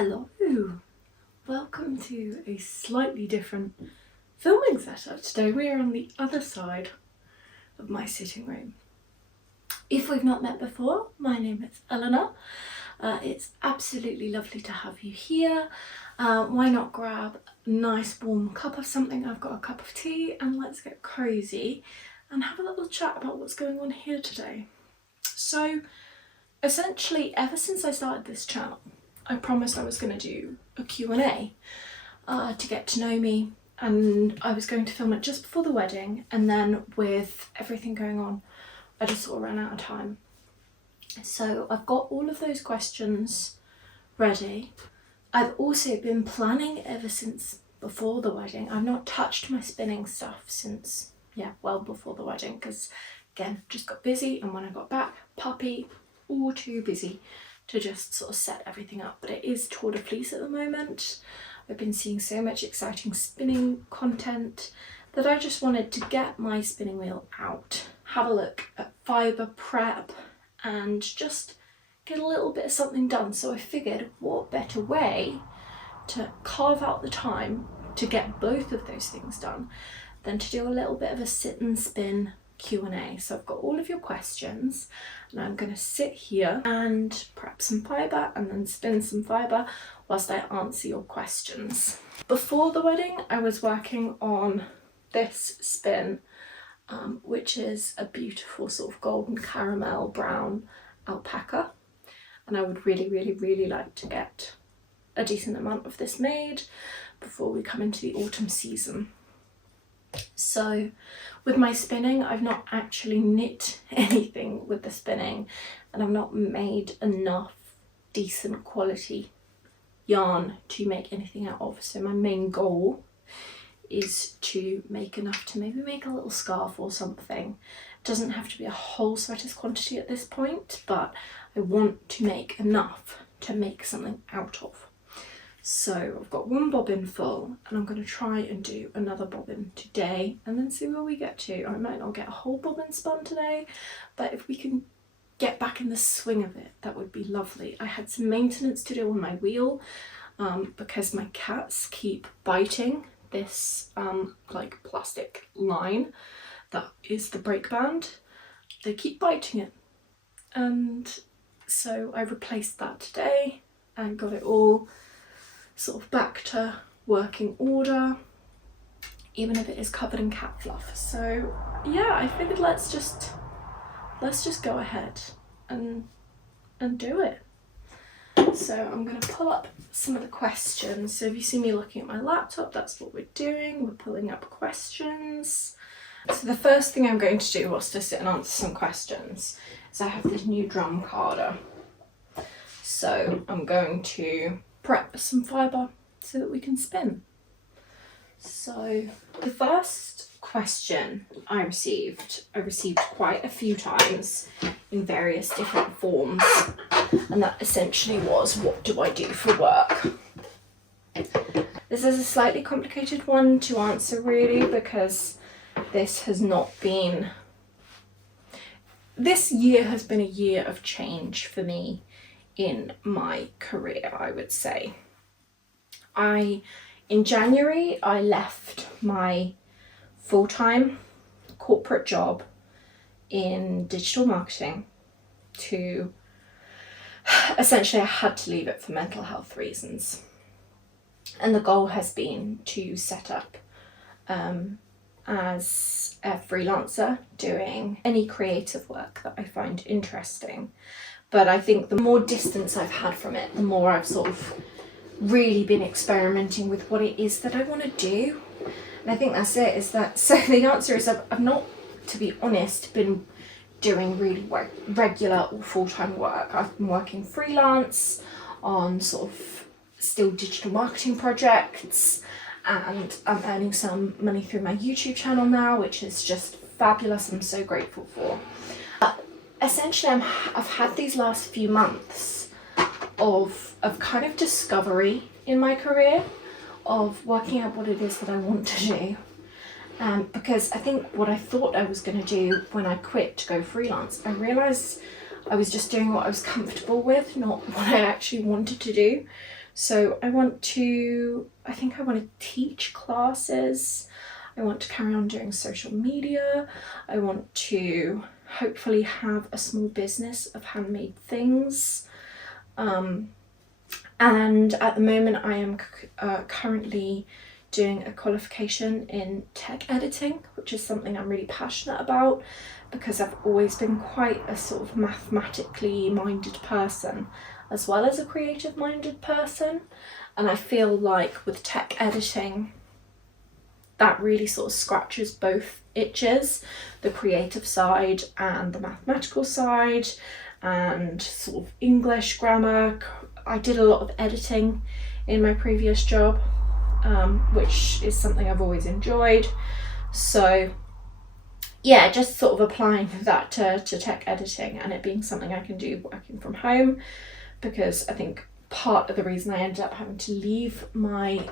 Hello, welcome to a slightly different filming setup. Today we are on the other side of my sitting room. If we've not met before, my name is Eleanor. It's absolutely lovely to have you here. Why not grab a nice warm cup of something? I've got a cup of tea, and let's get cozy and have a little chat about what's going on here today. So essentially, ever since I started this channel, I promised I was going to do a Q&A to get to know me, and I was going to film it just before the wedding, and then with everything going on I just sort of ran out of time. So I've got all of those questions ready. I've also been planning ever since before the wedding. I've not touched my spinning stuff since, well before the wedding, because again, just got busy, and when I got back, puppy, all too busy to just sort of set everything up. But it is Tour de Fleece at the moment. I've been seeing so much exciting spinning content that I just wanted to get my spinning wheel out, have a look at Fibre prep, and just get a little bit of something done. So I figured, what better way to carve out the time to get both of those things done than to do a little bit of a sit and spin Q&A. So I've got all of your questions, and I'm going to sit here and prep some fibre and then spin some fibre whilst I answer your questions. Before the wedding, I was working on this spin, which is a beautiful sort of golden caramel brown alpaca, and I would really like to get a decent amount of this made before we come into the autumn season. So with my spinning, I've not actually knit anything with the spinning, and I've not made enough decent quality yarn to make anything out of. So my main goal is to make enough to maybe make a little scarf or something. It doesn't have to be a whole sweater's quantity at this point, but I want to make enough to make something out of. So I've got one bobbin full, and I'm going to try and do another bobbin today and then see where we get to. I might not get a whole bobbin spun today, but if we can get back in the swing of it, that would be lovely. I had some maintenance to do on my wheel because my cats keep biting this like plastic line that is the brake band. They keep biting it, and so I replaced that today and got it all sort of back to working order, even if it is covered in cat fluff. So yeah, I figured let's just go ahead and do it. So I'm going to pull up some of the questions. So if you see me looking at my laptop, that's what we're doing. We're pulling up questions. So the first thing I'm going to do whilst I sit and answer some questions is I have this new drum carder. So I'm going to prep some fibre so that we can spin. So the first question I received quite a few times in various different forms, and that essentially was, what do I do for work? This is a slightly complicated one to answer really, because this year has been a year of change for me in my career, I would say. In January, I left my full-time corporate job in digital marketing to, essentially I had to leave it for mental health reasons. And the goal has been to set up as a freelancer doing any creative work that I find interesting. But I think the more distance I've had from it, the more I've sort of really been experimenting with what it is that I want to do. And I think that's it, so the answer is I've not, to be honest, been doing really regular or full-time work. I've been working freelance on sort of still digital marketing projects, and I'm earning some money through my YouTube channel now, which is just fabulous. I'm so grateful for. Essentially, I've had these last few months of kind of discovery in my career, of working out what it is that I want to do. Because I think what I thought I was going to do when I quit to go freelance, I realised I was just doing what I was comfortable with, not what I actually wanted to do. So I think I want to teach classes. I want to carry on doing social media. I want to hopefully have a small business of handmade things. And at the moment I am currently doing a qualification in tech editing, which is something I'm really passionate about because I've always been quite a sort of mathematically minded person as well as a creative minded person. And I feel like with tech editing, that really sort of scratches both itches, the creative side and the mathematical side, and sort of English grammar. I did a lot of editing in my previous job, which is something I've always enjoyed. So yeah, just sort of applying that to tech editing and it being something I can do working from home, because I think part of the reason I ended up having to leave my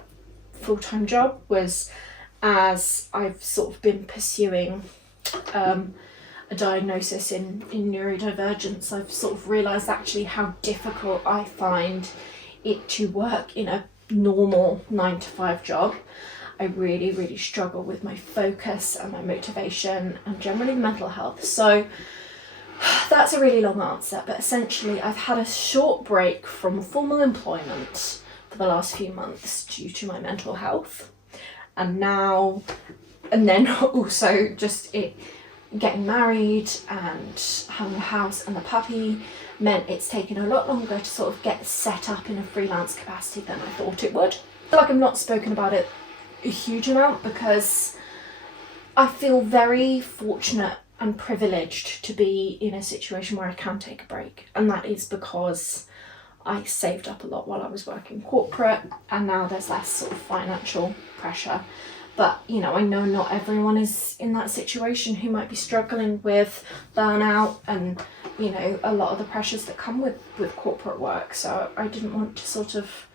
full-time job was as I've sort of been pursuing a diagnosis in neurodivergence, I've sort of realised actually how difficult I find it to work in a normal 9-to-5 job. I really, really struggle with my focus and my motivation and generally mental health. So that's a really long answer, but essentially I've had a short break from formal employment for the last few months due to my mental health. And then also just getting married and having a house and a puppy meant it's taken a lot longer to sort of get set up in a freelance capacity than I thought it would. I feel like I've not spoken about it a huge amount because I feel very fortunate and privileged to be in a situation where I can take a break, and that is because I saved up a lot while I was working corporate and now there's less sort of financial pressure. But you know, I know not everyone is in that situation who might be struggling with burnout and you know a lot of the pressures that come with corporate work. So I didn't want to sort of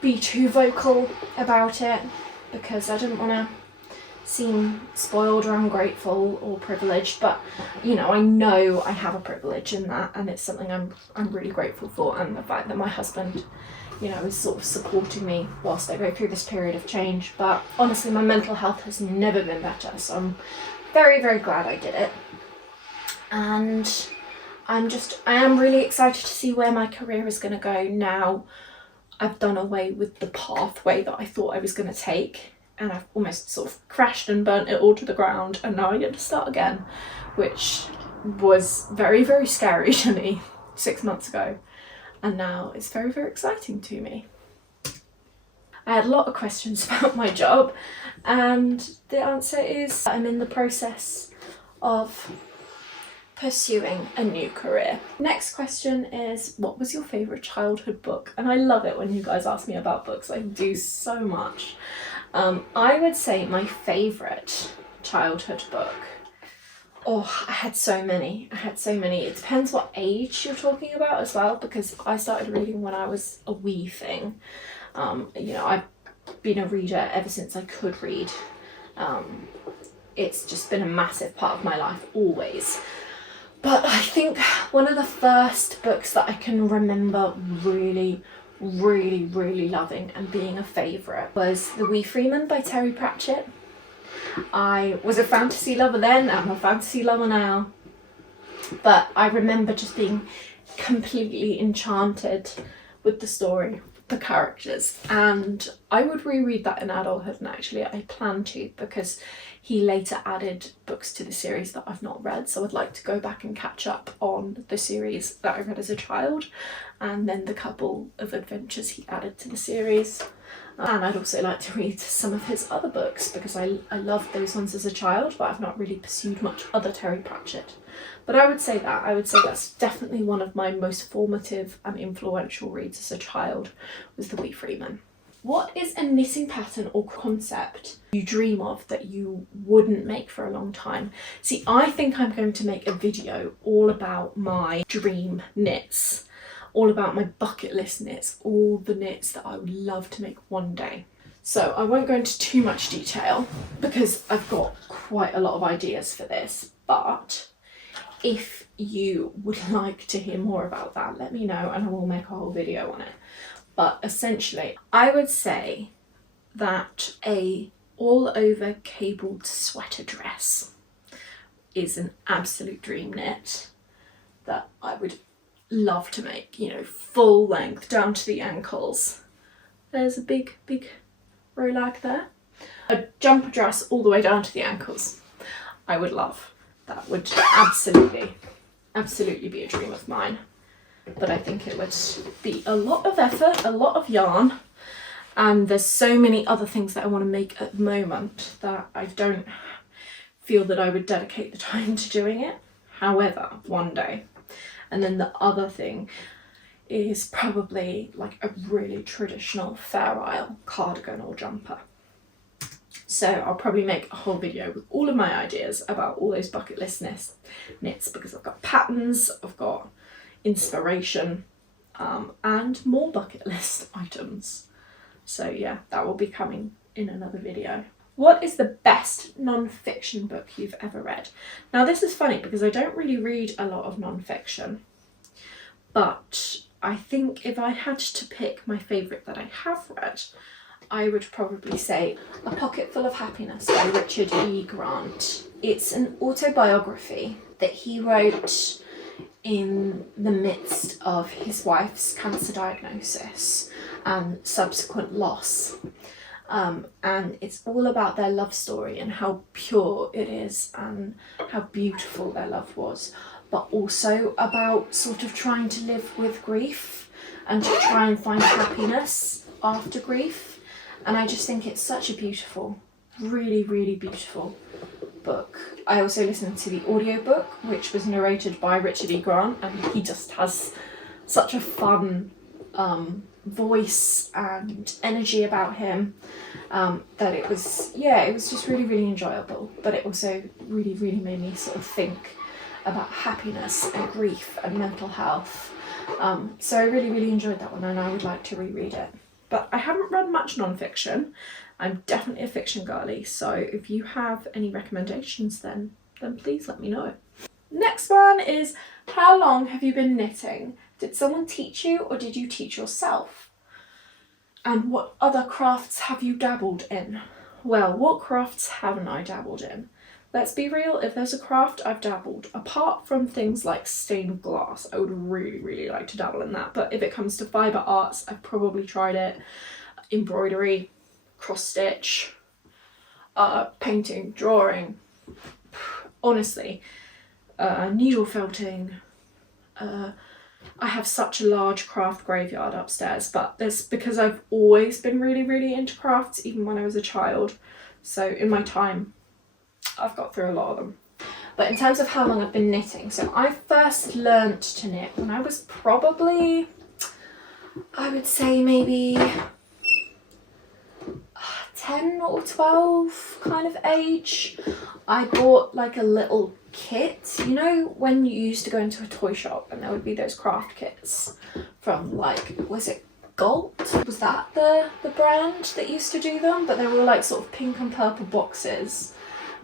be too vocal about it because I didn't want to seem spoiled or ungrateful or privileged, but you know I have a privilege in that, and it's something I'm really grateful for, and the fact that my husband, you know, is sort of supporting me whilst I go through this period of change. But honestly, my mental health has never been better, so I'm very, very glad I did it. And I am really excited to see where my career is going to go now. I've done away with the pathway that I thought I was going to take, and I've almost sort of crashed and burnt it all to the ground, and now I get to start again, which was very, very scary to me 6 months ago, and now it's very, very exciting to me. I had a lot of questions about my job, and the answer is I'm in the process of pursuing a new career. Next question is, what was your favourite childhood book? And I love it when you guys ask me about books. I do so much. I would say my favourite childhood book. I had so many. It depends what age you're talking about as well, because I started reading when I was a wee thing. You know, I've been a reader ever since I could read. It's just been a massive part of my life, always. But I think one of the first books that I can remember really, really, really loving and being a favourite was The Wee Freeman by Terry Pratchett. I was a fantasy lover then, I'm a fantasy lover now, but I remember just being completely enchanted with the story, the characters, and I would reread that in adulthood, and actually I plan to, because he later added books to the series that I've not read, so I'd like to go back and catch up on the series that I read as a child and then the couple of adventures he added to the series. And I'd also like to read some of his other books because I loved those ones as a child, but I've not really pursued much other Terry Pratchett. But I would say that's definitely one of my most formative and influential reads as a child, was The Wee Freeman. What is a knitting pattern or concept you dream of that you wouldn't make for a long time? See, I think I'm going to make a video all about my dream knits, all about my bucket list knits, all the knits that I would love to make one day. So I won't go into too much detail because I've got quite a lot of ideas for this, but if you would like to hear more about that, let me know and I will make a whole video on it. But essentially, I would say that a all over cabled sweater dress is an absolute dream knit that I would love to make, you know, full length down to the ankles. There's a big rolag there. A jumper dress all the way down to the ankles. I would love. That would absolutely be a dream of mine. But I think it would be a lot of effort, a lot of yarn, and there's so many other things that I want to make at the moment that I don't feel that I would dedicate the time to doing it. However, one day. And then the other thing is probably like a really traditional Fair Isle cardigan or jumper. So I'll probably make a whole video with all of my ideas about all those bucket list knits because I've got patterns, I've got inspiration, and more bucket list items. So yeah, that will be coming in another video. What is the best non-fiction book you've ever read? Now this is funny because I don't really read a lot of non-fiction, but I think if I had to pick my favourite that I have read, I would probably say A Pocket Full of Happiness by Richard E. Grant. It's an autobiography that he wrote in the midst of his wife's cancer diagnosis and subsequent loss. And it's all about their love story and how pure it is and how beautiful their love was, but also about sort of trying to live with grief and to try and find happiness after grief. And I just think it's such a beautiful, really beautiful book. I also listened to the audiobook, which was narrated by Richard E. Grant, and he just has such a fun voice and energy about him, that it was just really enjoyable, but it also really made me sort of think about happiness and grief and mental health. So I really enjoyed that one, and I would like to reread it. But I haven't read much non-fiction. I'm definitely a fiction girly, so if you have any recommendations then please let me know. Next one is, how long have you been knitting? Did someone teach you or did you teach yourself? And what other crafts have you dabbled in? Well, what crafts haven't I dabbled in? Let's be real, if there's a craft I've dabbled, apart from things like stained glass, I would really like to dabble in that. But if it comes to fibre arts, I've probably tried it. Embroidery, cross stitch, painting, drawing, honestly, needle felting. I have such a large craft graveyard upstairs, but that's because I've always been really into crafts, even when I was a child. So in my time, I've got through a lot of them. But in terms of how long I've been knitting, so I first learnt to knit when I was probably, I would say maybe 10 or 12 kind of age. I bought like a little kit, you know when you used to go into a toy shop and there would be those craft kits from, like, was it Galt? Was that the brand that used to do them? But they were like sort of pink and purple boxes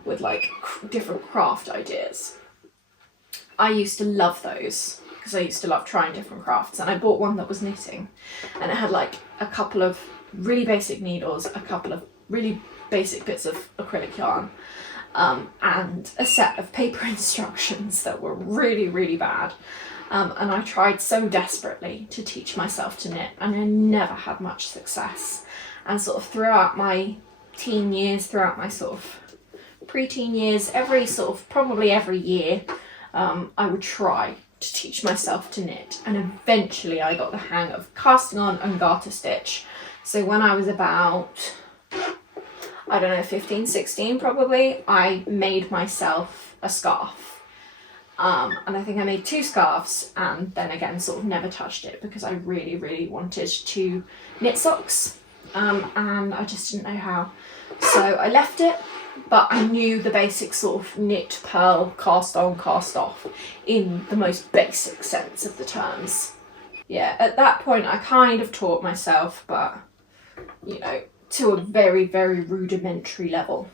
with like different craft ideas. I used to love those because I used to love trying different crafts, and I bought one that was knitting, and it had like a couple of really basic needles, a couple of really basic bits of acrylic yarn, and a set of paper instructions that were really bad. And I tried so desperately to teach myself to knit, and I never had much success. And sort of throughout my teen years, throughout my sort of pre-teen years, probably every year, I would try to teach myself to knit, and eventually I got the hang of casting on and garter stitch. So when I was about, I don't know, 15, 16 probably, I made myself a scarf. And I think I made 2 scarves, and then again sort of never touched it because I really wanted to knit socks, and I just didn't know how. So I left it, but I knew the basic sort of knit, purl, cast on, cast off in the most basic sense of the terms. Yeah, at that point I kind of taught myself, but you know, to a very rudimentary level.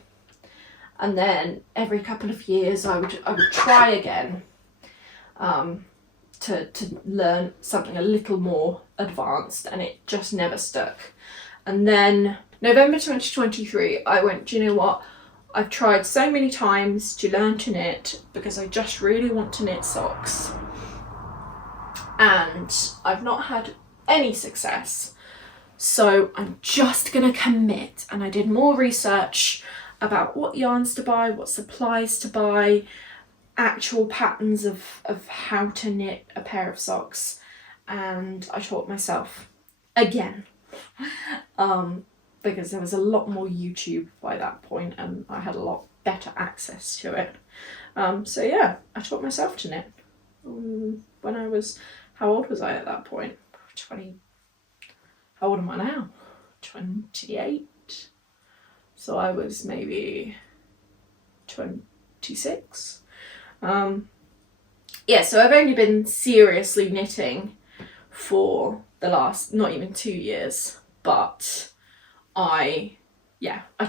And then every couple of years I would try again, to learn something a little more advanced and it just never stuck. And then November 2023, I went, do you know what? I've tried so many times to learn to knit because I just really want to knit socks. And I've not had any success. So I'm just gonna commit. And I did more research about what yarns to buy, what supplies to buy, actual patterns of how to knit a pair of socks. And I taught myself again. Because there was a lot more YouTube by that point and I had a lot better access to it. So yeah, I taught myself to knit. When I was, how old was I at that point? 20, how old am I now? 28. So I was maybe 26. Yeah, so I've only been seriously knitting for the last, not even 2 years, but I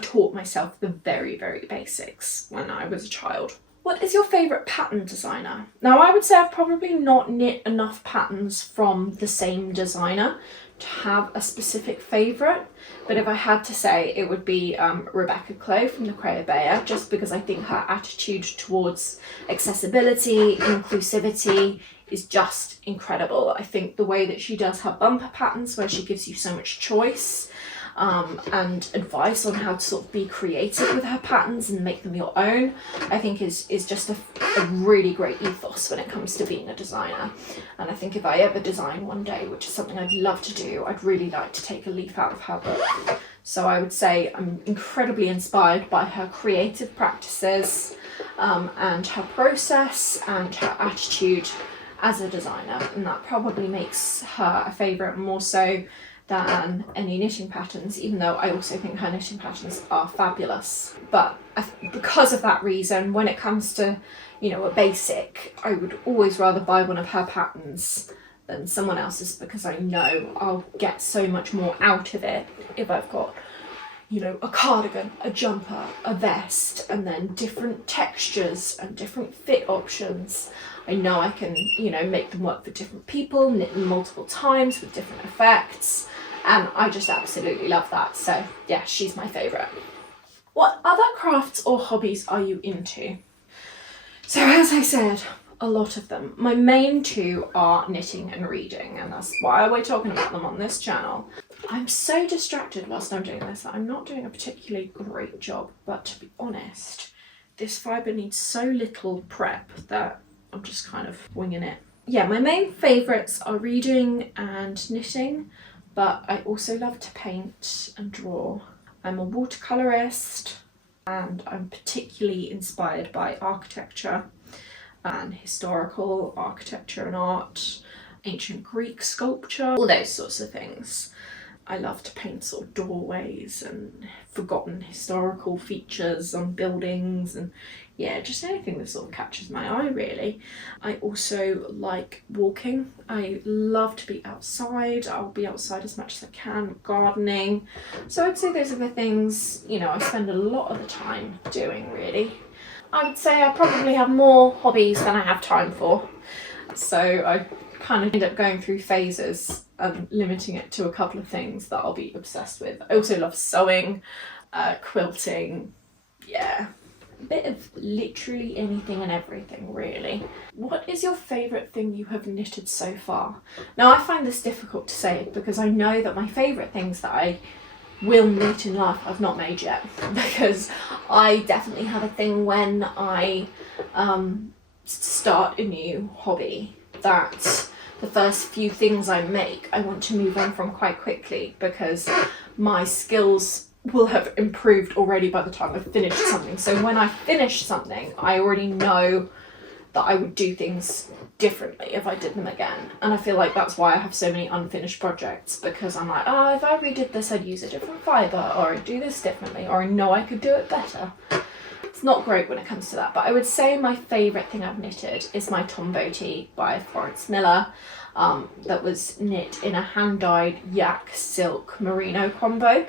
taught myself the very, very basics when I was a child. What is your favourite pattern designer? Now, I would say I've probably not knit enough patterns from the same designer to have a specific favourite, but if I had to say, it would be Rebecca Clow from the Crayabea, just because I think her attitude towards accessibility, inclusivity is just incredible. I think the way that she does her bumper patterns, where she gives you so much choice and advice on how to sort of be creative with her patterns and make them your own, I think is just a really great ethos when it comes to being a designer. And I think if I ever design one day, which is something I'd love to do, I'd really like to take a leaf out of her book. So I would say I'm incredibly inspired by her creative practices and her process and her attitude as a designer, and that probably makes her a favourite more so than any knitting patterns, even though I also think her knitting patterns are fabulous. But because of that reason, when it comes to, you know, a basic, I would always rather buy one of her patterns than someone else's, because I know I'll get so much more out of it if I've got, you know, a cardigan, a jumper, a vest, and then different textures and different fit options. I know I can, you know, make them work for different people, knit them multiple times with different effects, and I just absolutely love that. So yeah, she's my favourite. What other crafts or hobbies are you into? So as I said, a lot of them. My main two are knitting and reading, and that's why we're talking about them on this channel. I'm so distracted whilst I'm doing this that I'm not doing a particularly great job, but to be honest, this fibre needs so little prep that I'm just kind of winging it. Yeah, my main favourites are reading and knitting, but I also love to paint and draw. I'm a watercolourist, and I'm particularly inspired by architecture and historical architecture and art, ancient Greek sculpture, all those sorts of things. I love to paint sort of doorways and forgotten historical features on buildings, and yeah, just anything that sort of catches my eye really. I also like walking. I love to be outside. I'll be outside as much as I can, gardening. So I'd say those are the things, you know, I spend a lot of the time doing really. I would say I probably have more hobbies than I have time for. So I kind of end up going through phases and limiting it to a couple of things that I'll be obsessed with. I also love sewing, quilting, yeah, a bit of literally anything and everything really. What is your favourite thing you have knitted so far? Now I find this difficult to say because I know that my favourite things that I will knit in life I've not made yet, because I definitely have a thing when I start a new hobby that the first few things I make I want to move on from quite quickly, because my skills will have improved already by the time I've finished something. So when I finish something, I already know that I would do things differently if I did them again. And I feel like that's why I have so many unfinished projects, because I'm like, oh, if I redid this, I'd use a different fibre, or I'd do this differently, or I know I could do it better. It's not great when it comes to that, but I would say my favourite thing I've knitted is my Tombow tee by Florence Miller, that was knit in a hand-dyed yak silk merino combo,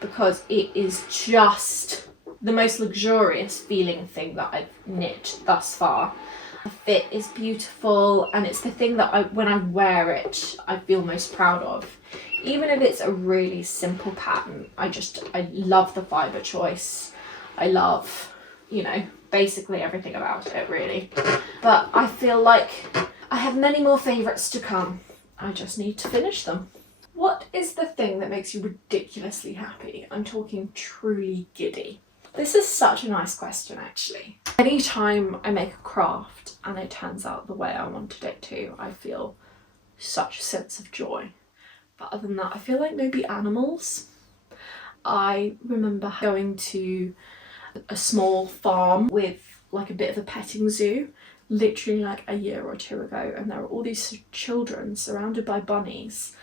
because it is just the most luxurious feeling thing that I've knit thus far. The fit is beautiful, and it's the thing that when I wear it, I feel most proud of. Even if it's a really simple pattern, I love the fibre choice. I love, you know, basically everything about it, really. But I feel like I have many more favourites to come. I just need to finish them. What is the thing that makes you ridiculously happy? I'm talking truly giddy. This is such a nice question, actually. Anytime I make a craft and it turns out the way I wanted it to, I feel such a sense of joy. But other than that, I feel like maybe animals. I remember going to a small farm with like a bit of a petting zoo, literally like a year or two ago, and there were all these children surrounded by bunnies,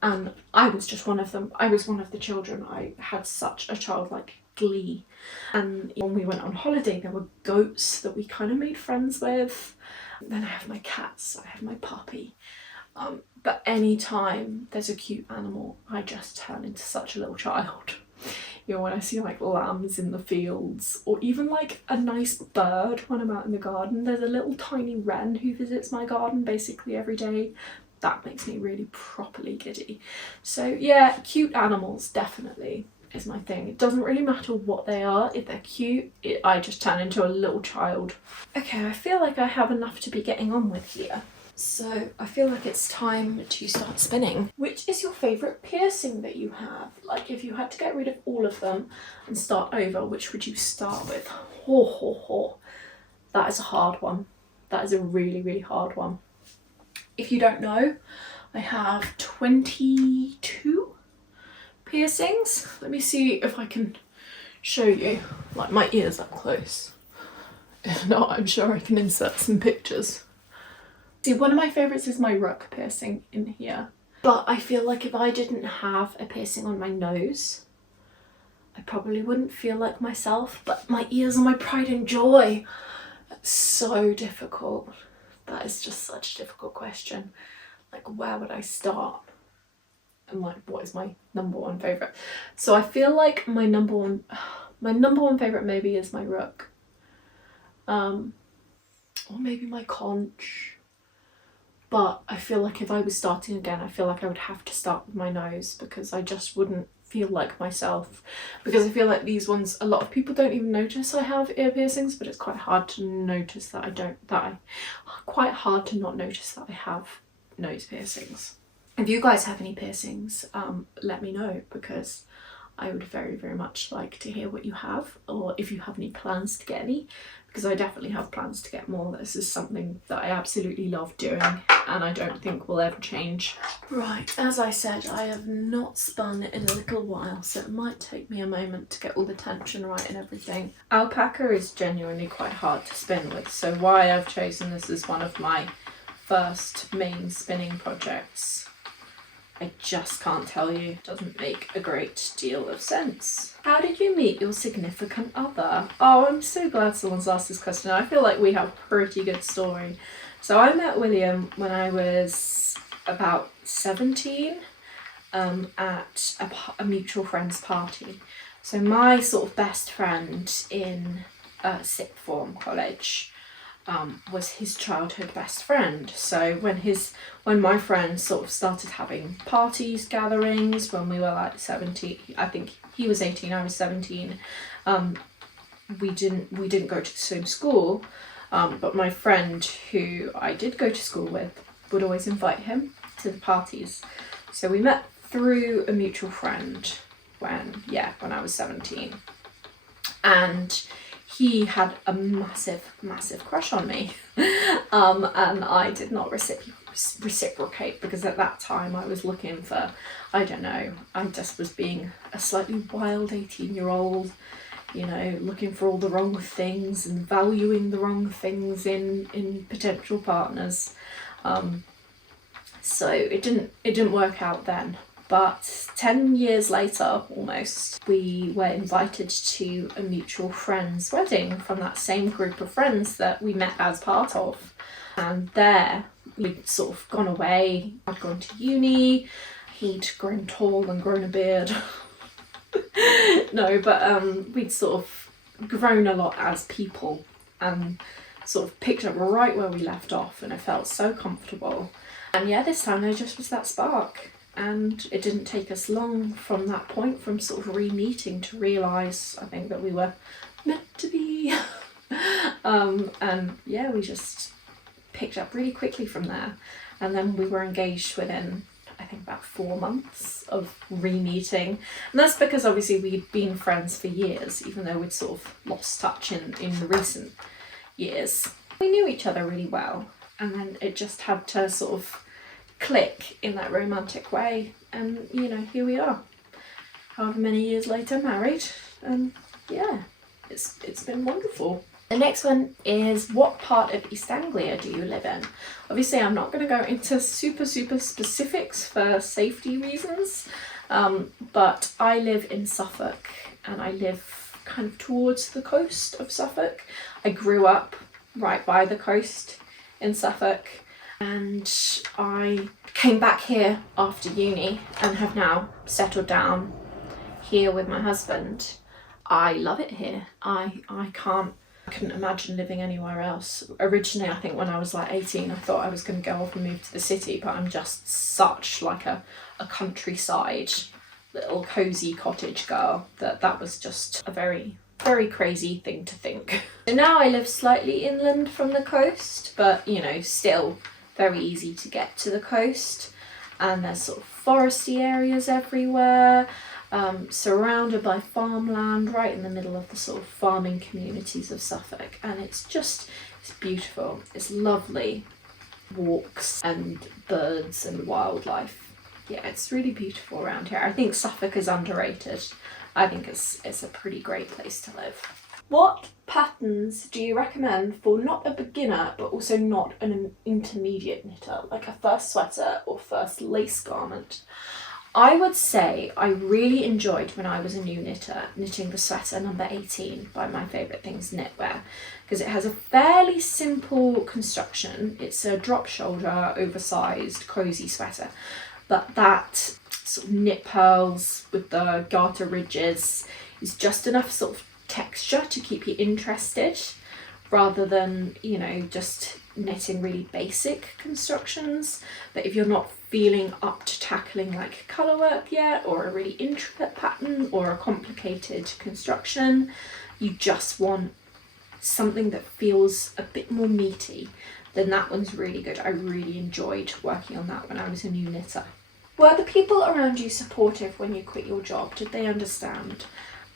and I was just one of them. I was one of the children. I had such a childlike glee. And when we went on holiday, there were goats that we kind of made friends with. Then I have my cats, I have my puppy. But anytime there's a cute animal, I just turn into such a little child. You know, when I see like lambs in the fields, or even like a nice bird when I'm out in the garden. There's a little tiny wren who visits my garden basically every day. That makes me really properly giddy. So yeah, cute animals definitely is my thing. It doesn't really matter what they are. If they're cute, I just turn into a little child. Okay, I feel like I have enough to be getting on with here. So I feel like it's time to start spinning. Which is your favourite piercing that you have? Like if you had to get rid of all of them and start over, which would you start with? Ho ho ho. That is a hard one. That is a really, really hard one. If you don't know, I have 22 piercings. Let me see if I can show you, like my ears up close. If not, I'm sure I can insert some pictures. See, one of my favourites is my rook piercing in here. But I feel like if I didn't have a piercing on my nose, I probably wouldn't feel like myself. But my ears are my pride and joy. That's so difficult. That is just such a difficult question. Like, where would I start? And like, what is my number one favourite? So I feel like my number one favourite maybe is my rook. Or maybe my conch. But I feel like if I was starting again, I feel like I would have to start with my nose, because I just wouldn't feel like myself. Because I feel like these ones, a lot of people don't even notice I have ear piercings, but it's quite hard to notice that quite hard to not notice that I have nose piercings. If you guys have any piercings, let me know, because I would very, very much like to hear what you have, or if you have any plans to get any, because I definitely have plans to get more. This is something that I absolutely love doing, and I don't think will ever change. Right, as I said, I have not spun in a little while, so it might take me a moment to get all the tension right and everything. Alpaca is genuinely quite hard to spin with, so why I've chosen this as one of my first main spinning projects, I just can't tell you. It doesn't make a great deal of sense. How did you meet your significant other? Oh, I'm so glad someone's asked this question. I feel like we have a pretty good story. So I met William when I was about 17 at a mutual friend's party. So my sort of best friend in sixth form college was his childhood best friend. So when my friends sort of started having parties, gatherings, when we were like 17, I think he was 18, I was 17, we didn't go to the same school, but my friend who I did go to school with would always invite him to the parties. So we met through a mutual friend when I was 17, and he had a massive crush on me, and I did not reciprocate, because at that time I was looking for, I don't know, I just was being a slightly wild 18-year-old, you know, looking for all the wrong things and valuing the wrong things in potential partners. So it didn't work out then. But 10 years later, almost, we were invited to a mutual friend's wedding from that same group of friends that we met as part of. And there, we'd sort of gone away. I'd gone to uni, he'd grown tall and grown a beard. No, but we'd sort of grown a lot as people. And sort of picked up right where we left off, and it felt so comfortable. And yeah, this time there just was that spark, and it didn't take us long from that point, from sort of re-meeting, to realise, I think, that we were meant to be. And yeah, we just picked up really quickly from there, and then we were engaged within, I think, about 4 months of re-meeting. And that's because obviously we'd been friends for years, even though we'd sort of lost touch in the recent years. We knew each other really well, and then it just had to sort of click in that romantic way, and you know, here we are, however many years later, married, and yeah, it's been wonderful. The next one is, what part of East Anglia do you live in? Obviously, I'm not going to go into super specifics for safety reasons, but I live in Suffolk, and I live kind of towards the coast of Suffolk. I grew up right by the coast in Suffolk, and I came back here after uni and have now settled down here with my husband. I love it here. I couldn't imagine living anywhere else. Originally, I think when I was like 18, I thought I was going to go off and move to the city, but I'm just such like a countryside little cosy cottage girl that was just a very crazy thing to think. So now I live slightly inland from the coast, but you know, still very easy to get to the coast, and there's sort of foresty areas everywhere. Surrounded by farmland, right in the middle of the sort of farming communities of Suffolk, and it's beautiful, it's lovely walks and birds and wildlife. Yeah, it's really beautiful around here. I think Suffolk is underrated. I think it's a pretty great place to live. What patterns do you recommend for not a beginner but also not an intermediate knitter, like a first sweater or first lace garment? I would say I really enjoyed, when I was a new knitter, knitting the sweater number 18 by My Favourite Things Knitwear, because it has a fairly simple construction. It's a drop shoulder, oversized, cosy sweater, but that sort of knit pearls with the garter ridges is just enough sort of texture to keep you interested, rather than, you know, just knitting really basic constructions. But if you're not feeling up to tackling like colour work yet, or a really intricate pattern, or a complicated construction, you just want something that feels a bit more meaty, then that one's really good. I really enjoyed working on that when I was a new knitter. Were the people around you supportive when you quit your job? Did they understand?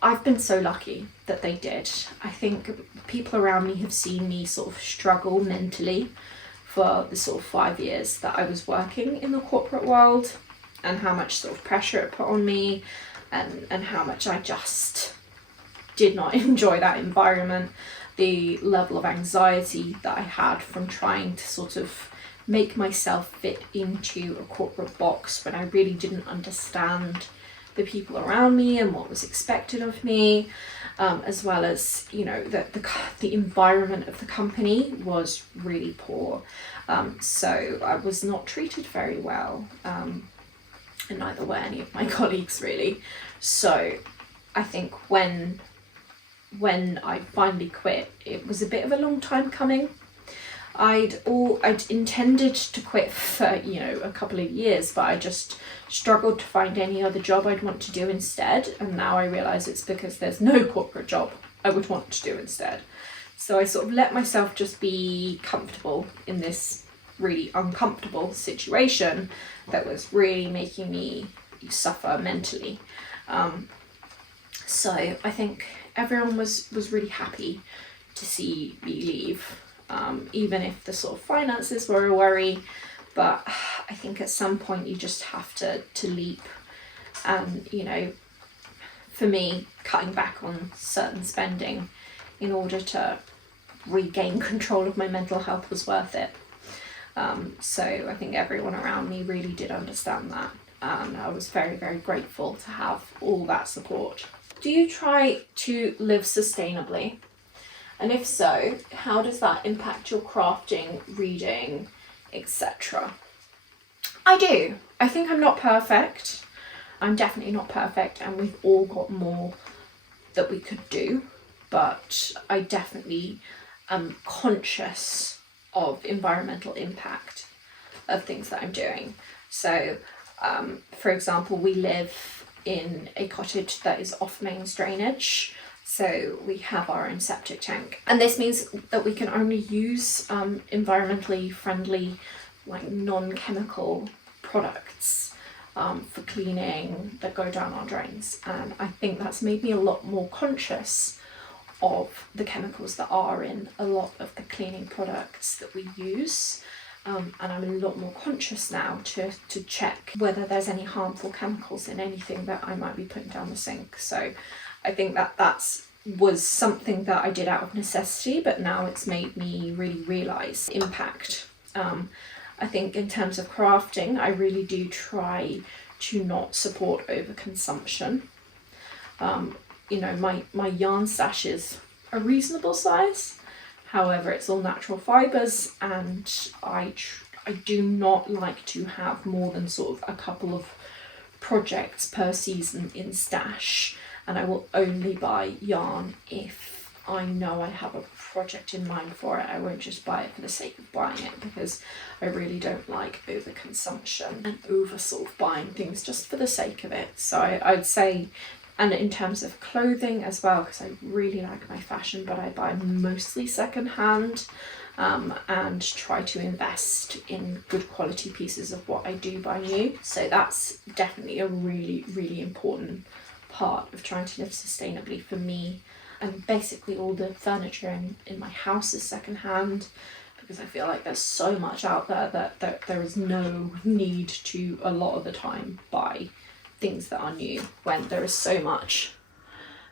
I've been so lucky that they did. I think people around me have seen me sort of struggle mentally for the sort of 5 years that I was working in the corporate world, and how much sort of pressure it put on me, and how much I just did not enjoy that environment. The level of anxiety that I had from trying to sort of make myself fit into a corporate box when I really didn't understand the people around me and what was expected of me, as well as, you know, the environment of the company was really poor. So I was not treated very well, and neither were any of my colleagues really. So I think when I finally quit, it was a bit of a long time coming. I'd intended to quit for, you know, a couple of years, but I just struggled to find any other job I'd want to do instead. And now I realise it's because there's no corporate job I would want to do instead. So I sort of let myself just be comfortable in this really uncomfortable situation that was really making me suffer mentally. So I think everyone was really happy to see me leave. Even if the sort of finances were a worry, but I think at some point you just have to leap, and you know, for me, cutting back on certain spending in order to regain control of my mental health was worth it. So I think everyone around me really did understand that, and I was very grateful to have all that support. Do you try to live sustainably? And if so, how does that impact your crafting, reading, etc.? I do. I think I'm not perfect. I'm definitely not perfect, and we've all got more that we could do. But I definitely conscious of environmental impact of things that I'm doing. So for example, we live in a cottage that is off mains drainage, so we have our own septic tank, and this means that we can only use environmentally friendly, like non-chemical products for cleaning that go down our drains. And I think that's made me a lot more conscious of the chemicals that are in a lot of the cleaning products that we use. And I'm a lot more conscious now to check whether there's any harmful chemicals in anything that I might be putting down the sink. So I think that was something that I did out of necessity, but now it's made me really realise impact. I think in terms of crafting, I really do try to not support overconsumption. You know, my yarn stash is a reasonable size. However, it's all natural fibres, and I do not like to have more than sort of a couple of projects per season in stash, and I will only buy yarn if I know I have a project in mind for it. I won't just buy it for the sake of buying it, because I really don't like overconsumption and over sort of buying things just for the sake of it. So I'd say, and in terms of clothing as well, because I really like my fashion, but I buy mostly secondhand, and try to invest in good quality pieces of what I do buy new. So that's definitely a really, really important part of trying to live sustainably for me. And basically all the furniture in my house is secondhand, because I feel like there's so much out there that there is no need to, a lot of the time, buy things that are new, when there is so much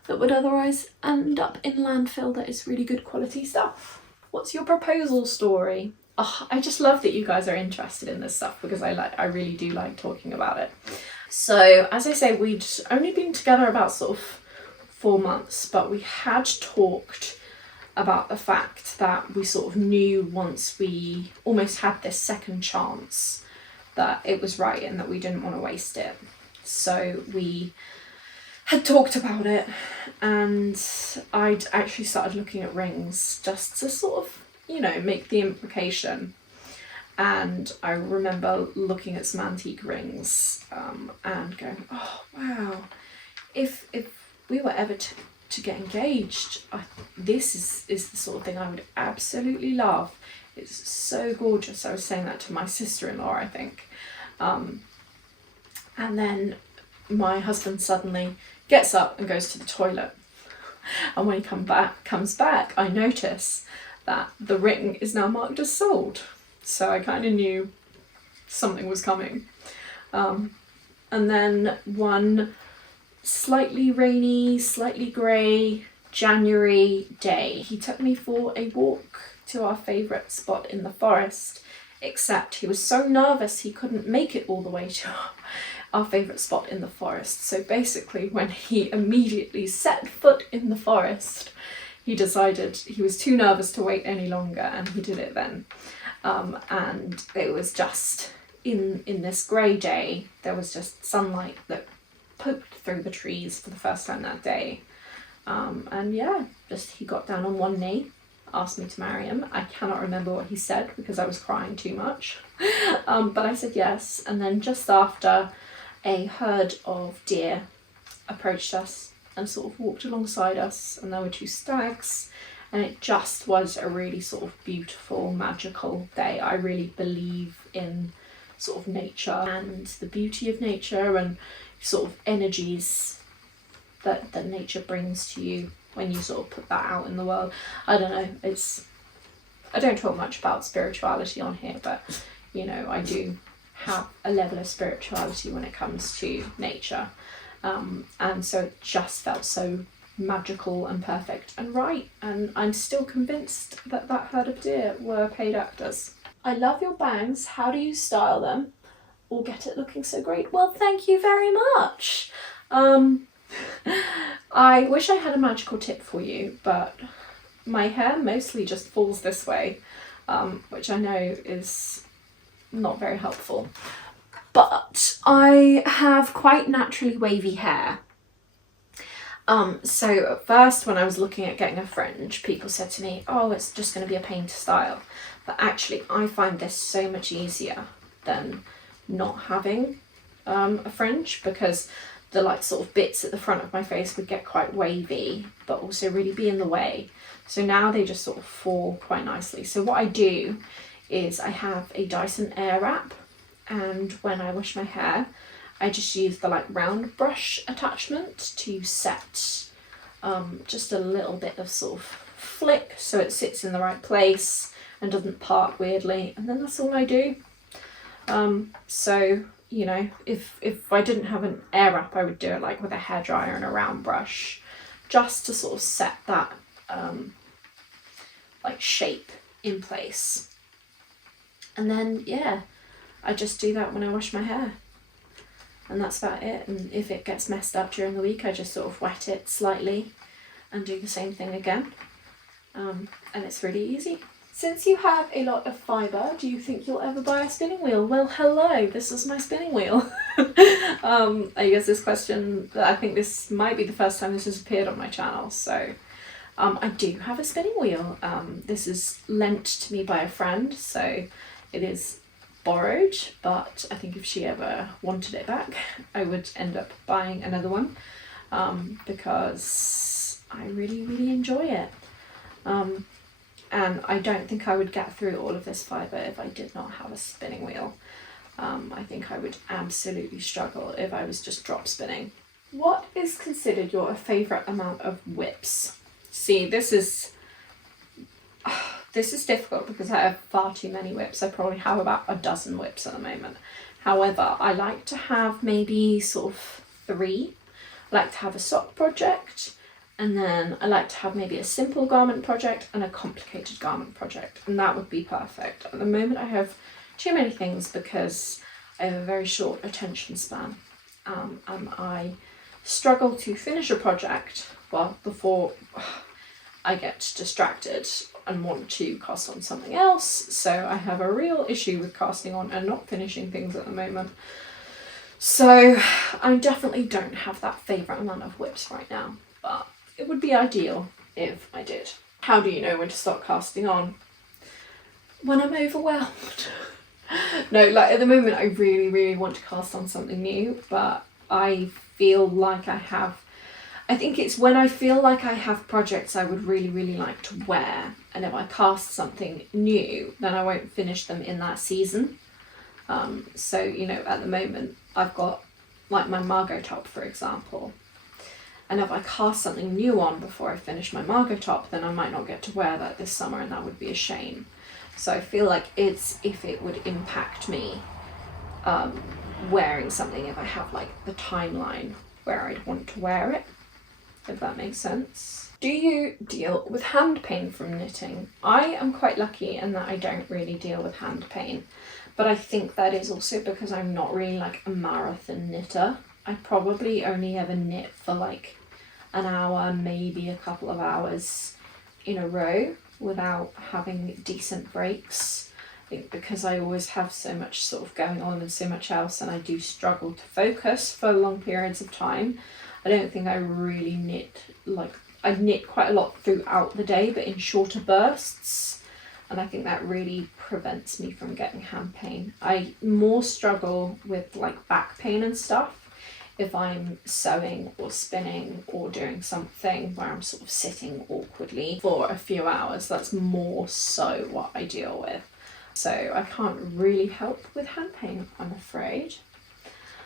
that would otherwise end up in landfill that is really good quality stuff. What's your proposal story? Oh, I just love that you guys are interested in this stuff, because I really do like talking about it. So as I say, we'd only been together about sort of 4 months, but we had talked about the fact that we sort of knew once we almost had this second chance that it was right and that we didn't want to waste it. So we had talked about it, and I'd actually started looking at rings just to sort of, you know, make the implication. And I remember looking at some antique rings and going, oh wow, if we were ever to get engaged, this is the sort of thing I would absolutely love. It's so gorgeous. I was saying that to my sister-in-law, I think. And then my husband suddenly gets up and goes to the toilet. And when he comes back, I notice that the ring is now marked as sold. So I kind of knew something was coming. And then one slightly rainy, slightly grey January day, he took me for a walk to our favourite spot in the forest, except he was so nervous he couldn't make it all the way to our favourite spot in the forest. So basically, when he immediately set foot in the forest, he decided he was too nervous to wait any longer, and he did it then. And it was just, in this grey day, there was just sunlight that poked through the trees for the first time that day. And yeah, just he got down on one knee, asked me to marry him. I cannot remember what he said because I was crying too much. But I said yes. And then just after, a herd of deer approached us and sort of walked alongside us, and there were 2 stags, and it just was a really sort of beautiful, magical day. I really believe in sort of nature and the beauty of nature and sort of energies that nature brings to you when you sort of put that out in the world. I don't know, I don't talk much about spirituality on here, but you know, I do have a level of spirituality when it comes to nature, and so it just felt so magical and perfect and right, and I'm still convinced that herd of deer were paid actors. I love your bangs. How do you style them or get it looking so great? Well, thank you very much. I wish I had a magical tip for you, but my hair mostly just falls this way, which I know is not very helpful. But I have quite naturally wavy hair, So at first when I was looking at getting a fringe, people said to me, oh, it's just going to be a pain to style. But actually I find this so much easier than not having a fringe, because the like sort of bits at the front of my face would get quite wavy, but also really be in the way. So now they just sort of fall quite nicely. So what I do is I have a Dyson Airwrap, and when I wash my hair, I just use the like round brush attachment to set just a little bit of sort of flick so it sits in the right place and doesn't part weirdly, and then that's all I do. So, you know, if I didn't have an Airwrap, I would do it like with a hairdryer and a round brush, just to sort of set that like shape in place. And then, yeah, I just do that when I wash my hair. And that's about it. And if it gets messed up during the week, I just sort of wet it slightly and do the same thing again. And it's really easy. Since you have a lot of fibre, do you think you'll ever buy a spinning wheel? Well, hello, this is my spinning wheel. I guess this question, I think this might be the first time this has appeared on my channel. So I do have a spinning wheel. This is lent to me by a friend, so it is borrowed, but I think if she ever wanted it back, I would end up buying another one, because I really enjoy it. And I don't think I would get through all of this fibre if I did not have a spinning wheel. I think I would absolutely struggle if I was just drop spinning. What is considered your favourite amount of whips? See, this is difficult because I have far too many whips. I probably have about a dozen whips at the moment. However, I like to have maybe sort of 3. I like to have a sock project, and then I like to have maybe a simple garment project and a complicated garment project, and that would be perfect. At the moment I have too many things because I have a very short attention span, and I struggle to finish a project before I get distracted and want to cast on something else. So I have a real issue with casting on and not finishing things at the moment. So I definitely don't have that favourite amount of whips right now, but it would be ideal if I did. How do you know when to stop casting on? When I'm overwhelmed. No, like at the moment I really want to cast on something new, but I feel like I think it's when I feel like I have projects I would really like to wear, and if I cast something new, then I won't finish them in that season. So, you know, at the moment I've got like my Margot top, for example, and if I cast something new on before I finish my Margot top, then I might not get to wear that this summer, and that would be a shame. So I feel like it's if it would impact me wearing something, if I have like the timeline where I'd want to wear it, if that makes sense. Do you deal with hand pain from knitting? I am quite lucky in that I don't really deal with hand pain, but I think that is also because I'm not really like a marathon knitter. I probably only ever knit for like an hour, maybe a couple of hours in a row without having decent breaks. I think because I always have so much sort of going on and so much else, and I do struggle to focus for long periods of time. I don't think I really knit, like I knit quite a lot throughout the day, but in shorter bursts, and I think that really prevents me from getting hand pain. I more struggle with like back pain and stuff if I'm sewing or spinning or doing something where I'm sort of sitting awkwardly for a few hours. That's more so what I deal with. So I can't really help with hand pain, I'm afraid.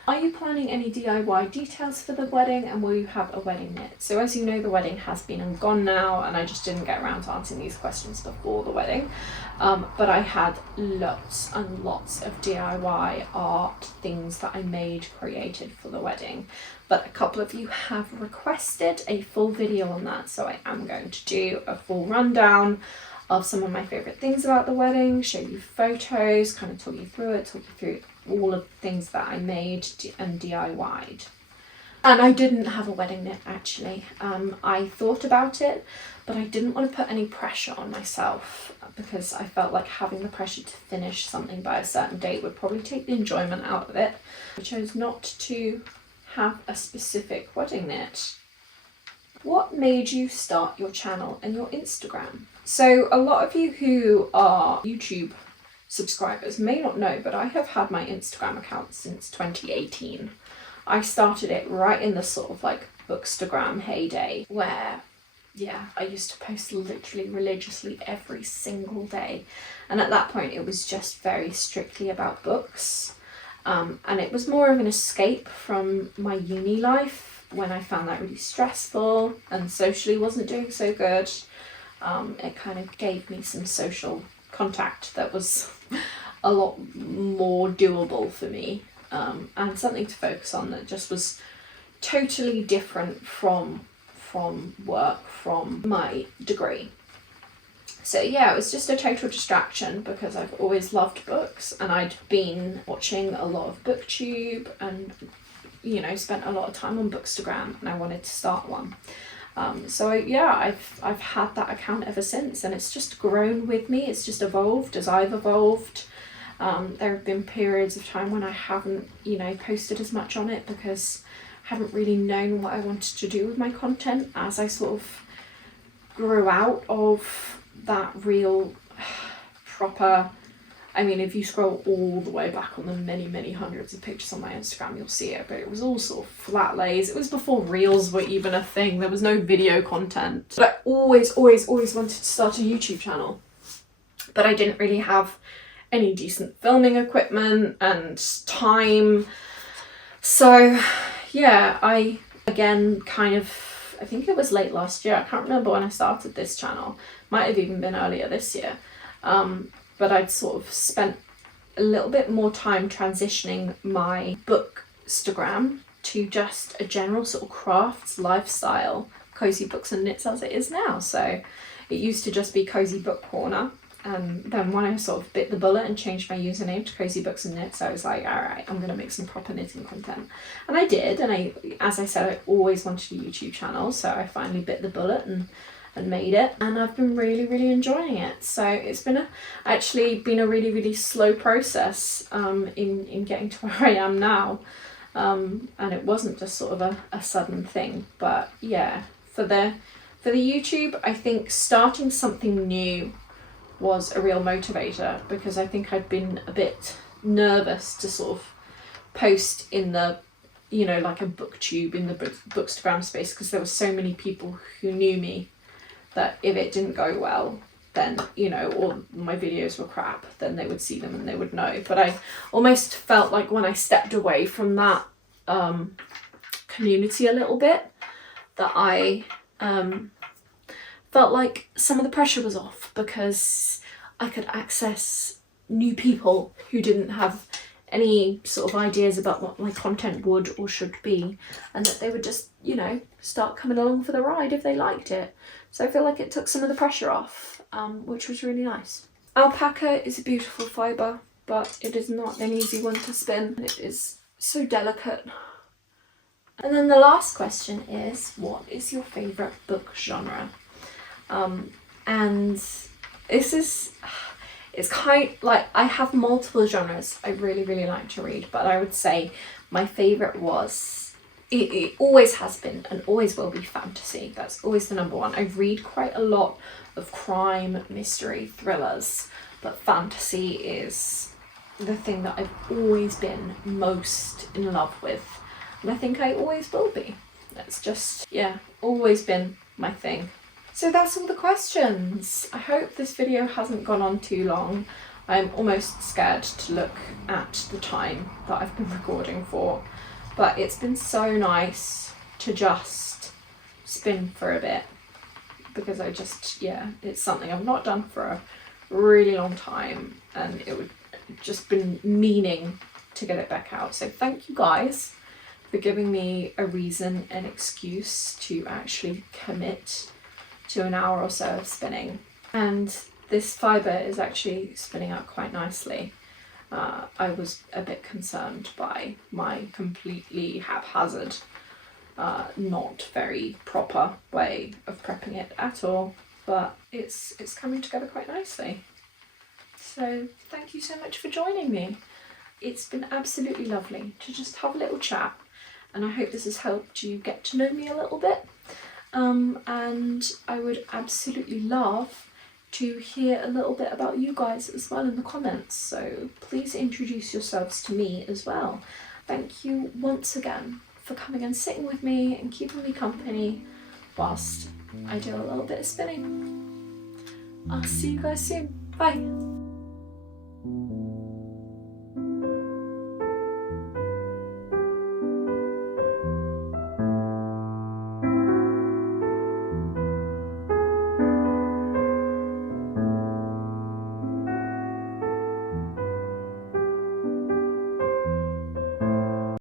Are you planning any DIY details for the wedding, and will you have a wedding knit? So as you know, the wedding has been and gone now, and I just didn't get around to answering these questions before the wedding. But I had lots and lots of DIY art things that I created for the wedding. But a couple of you have requested a full video on that, so I am going to do a full rundown of some of my favourite things about the wedding, show you photos, kind of talk you through it, talk you through all of the things that I made and DIY'd. And I didn't have a wedding knit actually. I thought about it, but I didn't want to put any pressure on myself because I felt like having the pressure to finish something by a certain date would probably take the enjoyment out of it. I chose not to have a specific wedding knit. What made you start your channel and your Instagram? So a lot of you who are YouTube subscribers may not know, but I have had my Instagram account since 2018. I started it right in the sort of like Bookstagram heyday where, yeah, I used to post literally religiously every single day. And at that point it was just very strictly about books. And it was more of an escape from my uni life when I found that really stressful and socially wasn't doing so good. It kind of gave me some social contact that was a lot more doable for me, and something to focus on that just was totally different from work, from my degree. So yeah, it was just a total distraction because I've always loved books and I'd been watching a lot of booktube and, you know, spent a lot of time on Bookstagram, and I wanted to start one. So yeah, I've had that account ever since, and it's just grown with me. It's just evolved as I've evolved. There have been periods of time when I haven't, you know, posted as much on it because I haven't really known what I wanted to do with my content as I sort of grew out of that real proper, I mean, if you scroll all the way back on the many hundreds of pictures on my Instagram, you'll see it, but it was all sort of flat lays. It was before reels were even a thing. There was no video content. But I always wanted to start a YouTube channel, but I didn't really have any decent filming equipment and time. So yeah, I again kind of, I think it was late last year. I can't remember when I started this channel. Might have even been earlier this year. But I'd sort of spent a little bit more time transitioning my Bookstagram to just a general sort of crafts lifestyle, cozy books and knits as it is now. So it used to just be Cozy Book Corner. And then when I sort of bit the bullet and changed my username to Cozy Books and Knits, I was like, all right, I'm going to make some proper knitting content. And I did. And as I said, I always wanted a YouTube channel. So I finally bit the bullet and made it, and I've been really enjoying it. So it's been actually been a really slow process in getting to where I am now, and it wasn't just sort of a sudden thing. But yeah, for the YouTube, I think starting something new was a real motivator, because I think I'd been a bit nervous to sort of post in the, you know, like a booktube in the Bookstagram space, because there were so many people who knew me that if it didn't go well, then, you know, or my videos were crap, then they would see them and they would know. But I almost felt like when I stepped away from that community a little bit, that I felt like some of the pressure was off, because I could access new people who didn't have any sort of ideas about what my content would or should be, and that they would just, you know, start coming along for the ride if they liked it. So I feel like it took some of the pressure off, which was really nice. Alpaca is a beautiful fibre, but it is not an easy one to spin. It is so delicate. And then the last question is, what is your favourite book genre? And this is, it's kind like, I have multiple genres I really like to read, but I would say my favourite was, it always has been and always will be fantasy. That's always the number one. I read quite a lot of crime, mystery, thrillers, but fantasy is the thing that I've always been most in love with, and I think I always will be. That's just, yeah, always been my thing. So that's all the questions. I hope this video hasn't gone on too long. I'm almost scared to look at the time that I've been recording for, but it's been so nice to just spin for a bit, because I just, yeah, it's something I've not done for a really long time, and it would just been meaning to get it back out. So thank you guys for giving me a reason, an excuse to actually commit to an hour or so of spinning. And this fibre is actually spinning out quite nicely. I was a bit concerned by my completely haphazard, not very proper way of prepping it at all, but it's coming together quite nicely. So thank you so much for joining me. It's been absolutely lovely to just have a little chat, and I hope this has helped you get to know me a little bit. and I would absolutely love to hear a little bit about you guys as well in the comments, so please introduce yourselves to me as well. Thank you once again for coming and sitting with me and keeping me company whilst I do a little bit of spinning. I'll see you guys soon. Bye!